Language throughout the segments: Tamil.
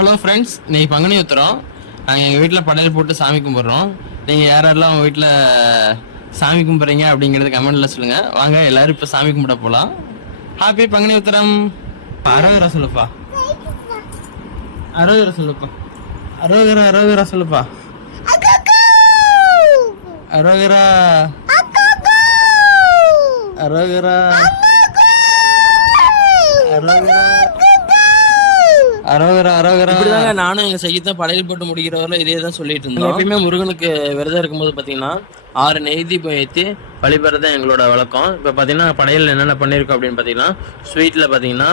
ஹலோ ஃப்ரெண்ட்ஸ், இன்னைக்கு பங்குனி உத்திரம். நாங்கள் எங்கள் வீட்டில் படையல் போட்டு சாமி கும்பிட்றோம். நீங்கள் யாரெல்லாம் உங்கள் வீட்டில் சாமி கும்பிட்றீங்க அப்படிங்கிறது கமெண்ட்டில் சொல்லுங்கள். வாங்க எல்லோரும் இப்போ சாமி கும்பிட போகலாம். ஹாப்பி பங்குனி உத்திரம். அரோகரா சொல்லுப்பா, அரோகரா சொல்லுப்பா, அரோகரா அரோகரா சொல்லுப்பா, அரோகரா அரோகரா அரோகரா அரோகரா. இப்படிதாங்க நானும் எங்க சகித்தான் படையல் போட்டு முடிக்கிறவரை இதே தான் சொல்லிட்டு இருந்தோம். எப்பயுமே முருகனுக்கு விரதம் இருக்கும்போது பார்த்தீங்கன்னா 6 நெய் தீபம் ஏற்றி வழிபடுறதான் எங்களோட வழக்கம். இப்போ பார்த்தீங்கன்னா படையல் என்னென்ன பண்ணியிருக்கோம் அப்படின்னு பார்த்தீங்கன்னா, ஸ்வீட்டில் பார்த்தீங்கன்னா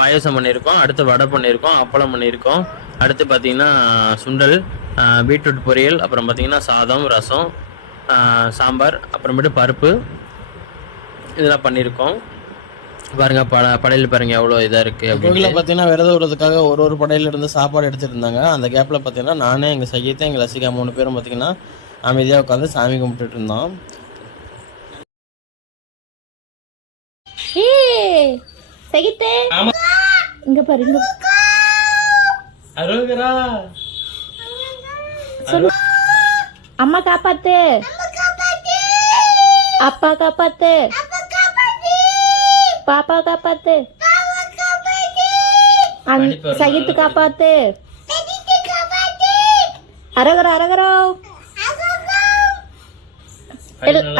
பாயசம் பண்ணியிருக்கோம், அடுத்து வடை பண்ணியிருக்கோம், அப்பளம் பண்ணியிருக்கோம், அடுத்து பார்த்தீங்கன்னா சுண்டல், பீட்ரூட் பொரியல், அப்புறம் பார்த்தீங்கன்னா சாதம், ரசம், சாம்பார், அப்புறமேட்டு பருப்பு, இதெல்லாம் பண்ணியிருக்கோம். பாருங்க படையல் பாருங்க எவ்வளோ இதாக இருக்குது. கோவிலில் பார்த்தீங்கன்னா விரதம் விடுறதுக்காக ஒரு படையில இருந்து சாப்பாடு எடுத்துட்டு இருந்தாங்க. அந்த கேப்பில் பார்த்தீங்கன்னா நானே எங்கள் சகித்தை எங்கள் ரசிகா 3 பேரும் பார்த்தீங்கன்னா அமைதியாக உட்காந்து சாமி கும்பிட்டுட்டு இருந்தோம். சகித்தே இங்க பாருங்க, அரோகரா அம்மா காப்பாத்து, அப்பா காப்பாத்து, பாப்பா காப்பாத்து, சகித்து காப்பாத்து, அரகரோ அரகரோ.